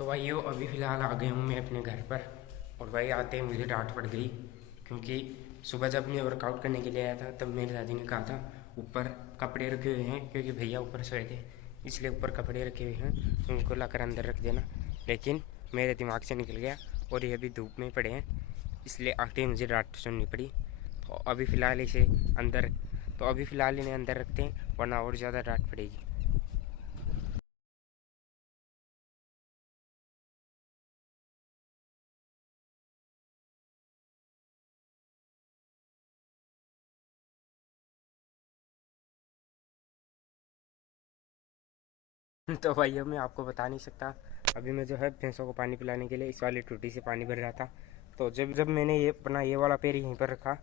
तो भाइयों अभी फ़िलहाल आ गया हूँ मैं अपने घर पर। और भाई आते ही मुझे डांट पड़ गई, क्योंकि सुबह जब मैं वर्कआउट करने के लिए आया था तब मेरी दादी ने कहा था ऊपर कपड़े रखे हुए हैं, क्योंकि भैया ऊपर सोए थे इसलिए ऊपर कपड़े रखे हुए हैं, उनको लाकर अंदर रख देना। लेकिन मेरे दिमाग से निकल गया और ये अभी धूप में पड़े हैं, इसलिए आते ही मुझे डांट सुननी पड़ी। तो अभी फ़िलहाल इसे अंदर तो अभी फ़िलहाल इन्हें अंदर रखते हैं, वरना और ज़्यादा डांट पड़ेगी। तो भैया मैं आपको बता नहीं सकता। अभी मैं जो है भैंसों को पानी पिलाने के लिए इस वाली टूटी से पानी भर रहा था। तो जब जब मैंने ये अपना ये वाला पैर यहीं पर रखा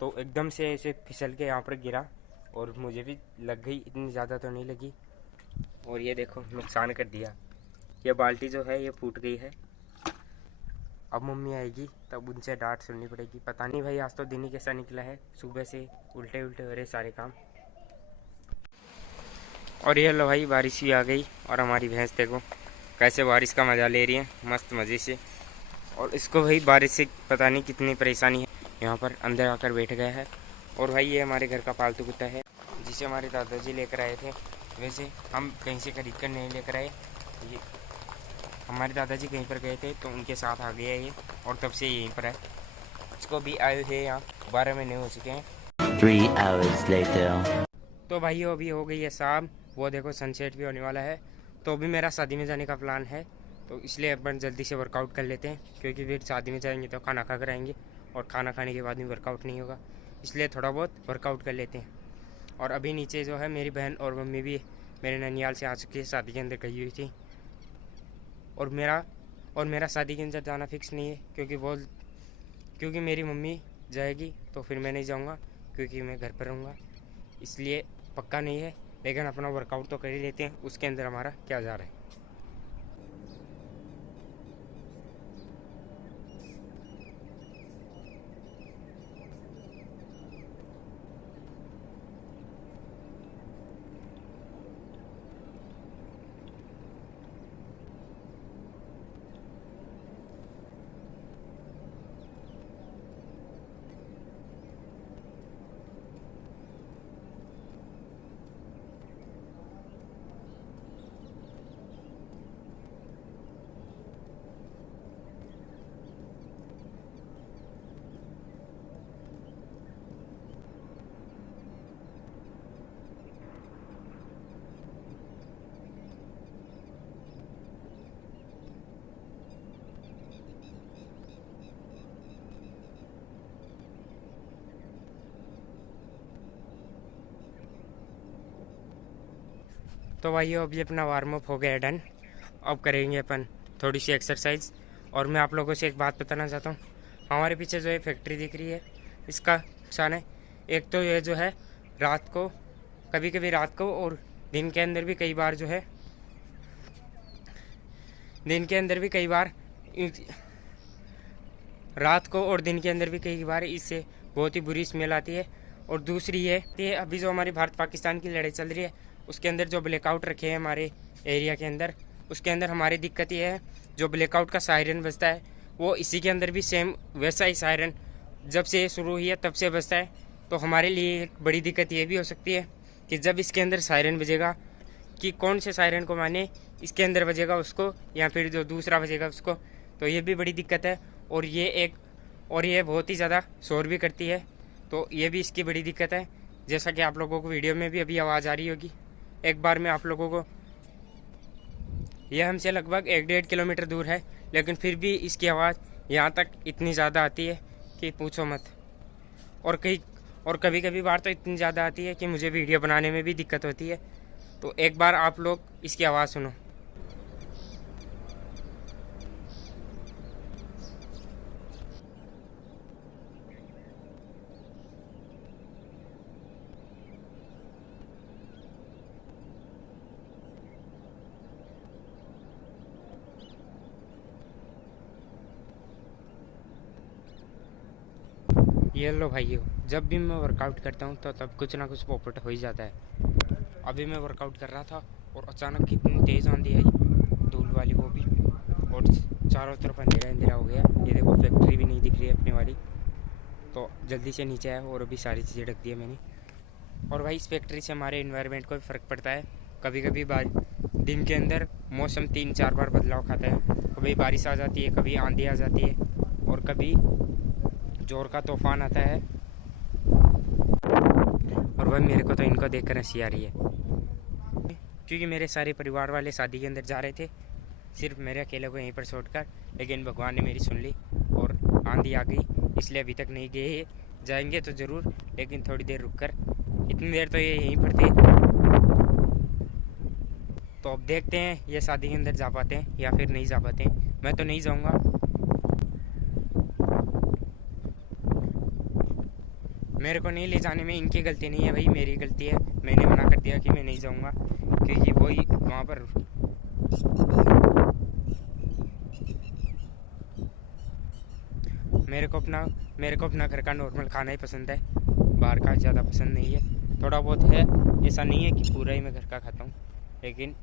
तो एकदम से ऐसे फिसल के यहाँ पर गिरा और मुझे भी लग गई, इतनी ज़्यादा तो नहीं लगी। और ये देखो नुकसान कर दिया। ये बाल्टी जो है ये फूट गई है। अब मम्मी आएगी तब उनसे डांट सुननी पड़ेगी। पता नहीं भाई, आज तो दिन ही कैसा निकला है, सुबह से उल्टे उल्टे हो रहे सारे काम। और ये लो भाई बारिश भी आ गई और हमारी भैंस देखो कैसे बारिश का मज़ा ले रही है मस्त मज़े से। और इसको भाई बारिश से पता नहीं कितनी परेशानी है, यहाँ पर अंदर आकर बैठ गया है। और भाई ये हमारे घर का पालतू कुत्ता है जिसे हमारे दादाजी लेकर आए थे। वैसे हम कहीं से खरीद कर नहीं लेकर आए, ये हमारे दादाजी कहीं पर गए थे तो उनके साथ आ गया ये, और तब से यहीं पर है। इसको भी आए थे यहाँ 12 महीने हो चुके हैं। 3 hours later. तो भाइयों अभी हो गई है शाम, वो देखो सनसेट भी होने वाला है। तो अभी मेरा शादी में जाने का प्लान है, तो इसलिए अपन जल्दी से वर्कआउट कर लेते हैं, क्योंकि फिर शादी में जाएंगे तो खाना खा कर आएंगे और खाना खाने के बाद में वर्कआउट नहीं होगा, इसलिए थोड़ा बहुत वर्कआउट कर लेते हैं। और अभी नीचे जो है मेरी बहन और मम्मी भी मेरे ननियाल से आ चुकी है, शादी के अंदर गई हुई थी। और मेरा शादी के अंदर जाना फिक्स नहीं है, क्योंकि मेरी मम्मी जाएगी तो फिर मैं नहीं जाऊँगा, क्योंकि मैं घर पर रहूँगा, इसलिए पक्का नहीं है। लेकिन अपना वर्कआउट तो कर ही लेते हैं, उसके अंदर हमारा क्या जा रहा है। तो भाइयों अभी अपना वार्म अप हो गया डन। अब करेंगे अपन थोड़ी सी एक्सरसाइज। और मैं आप लोगों से एक बात बताना चाहता हूँ, हमारे पीछे जो है फैक्ट्री दिख रही है, इसका नुकसान है। एक तो ये जो है रात को, कभी कभी रात को और दिन के अंदर भी कई बार जो है, दिन के अंदर भी कई बार रात को और दिन के अंदर भी कई बार इससे बहुत ही बुरी स्मेल आती है। और दूसरी ये अभी जो हमारी भारत पाकिस्तान की लड़ाई चल रही है, उसके अंदर जो ब्लैकआउट रखे हैं हमारे एरिया के अंदर, उसके अंदर हमारी दिक्कत ये है, जो ब्लैकआउट का सायरन बजता है वो इसी के अंदर भी सेम वैसा ही सायरन जब से शुरू हुई है तब से बजता है। तो हमारे लिए एक बड़ी दिक्कत ये भी हो सकती है कि जब इसके अंदर सायरन बजेगा, कि कौन से सायरन को माने, इसके अंदर बजेगा उसको या फिर जो दूसरा बजेगा उसको, तो ये भी बड़ी दिक्कत है। और ये बहुत ही ज़्यादा शोर भी करती है, तो ये भी इसकी बड़ी दिक्कत है। जैसा कि आप लोगों को वीडियो में भी अभी आवाज़ आ रही होगी। एक बार मैं आप लोगों को, यह हमसे लगभग 1-1.5 किलोमीटर दूर है, लेकिन फिर भी इसकी आवाज़ यहाँ तक इतनी ज़्यादा आती है कि पूछो मत। और कभी कभी बार तो इतनी ज़्यादा आती है कि मुझे वीडियो बनाने में भी दिक्कत होती है। तो एक बार आप लोग इसकी आवाज़ सुनो। ये लो भाइयों, जब भी मैं वर्कआउट करता हूँ तो तब कुछ ना कुछ पोपट हो ही जाता है। अभी मैं वर्कआउट कर रहा था और अचानक कितनी तेज़ आंधी आई, धूल वाली वो भी। और चारों तरफ अंधेरा अंधेरा हो गया। ये देखो फैक्ट्री भी नहीं दिख रही है अपने वाली। तो जल्दी से नीचे आया और अभी सारी चीज़ें ढक दी है मैंने। और भाई इस फैक्ट्री से हमारे इन्वायरमेंट को भी फ़र्क पड़ता है। कभी कभी दिन के अंदर मौसम 3-4 बार बदलाव खाता है। कभी बारिश आ जाती है, कभी आंधी आ जाती है और कभी जोर का तूफान आता है। और वह मेरे को तो इनको देखकर हंसी आ रही है, क्योंकि मेरे सारे परिवार वाले शादी के अंदर जा रहे थे, सिर्फ मेरे अकेले को यहीं पर छोड़कर। लेकिन भगवान ने मेरी सुन ली और आंधी आ गई, इसलिए अभी तक नहीं गए। जाएंगे तो ज़रूर, लेकिन थोड़ी देर रुककर। इतनी देर तो ये यहीं पर थे। तो अब देखते हैं ये शादी के अंदर जा पाते हैं या फिर नहीं जा पाते हैं। मैं तो नहीं जाऊंगा। मेरे को नहीं ले जाने में इनकी गलती नहीं है भाई, मेरी गलती है। मैंने मना कर दिया कि मैं नहीं जाऊंगा, क्योंकि वही वहाँ पर मेरे को अपना घर का नॉर्मल खाना ही पसंद है, बाहर का ज़्यादा पसंद नहीं है। थोड़ा बहुत है, ऐसा नहीं है कि पूरा ही मैं घर का खाता हूँ, लेकिन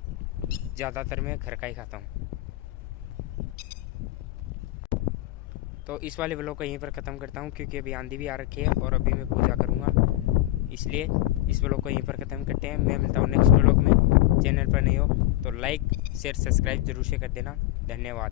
ज़्यादातर मैं घर का ही खाता हूँ। तो इस वाले ब्लॉग को यहीं पर ख़त्म करता हूँ, क्योंकि अभी आंधी भी आ रखी है और अभी मैं पूजा करूँगा, इसलिए इस ब्लॉग को यहीं पर ख़त्म करते हैं। मैं मिलता हूँ नेक्स्ट ब्लॉग में। चैनल पर नहीं हो तो लाइक शेयर सब्सक्राइब जरूर से कर देना। धन्यवाद।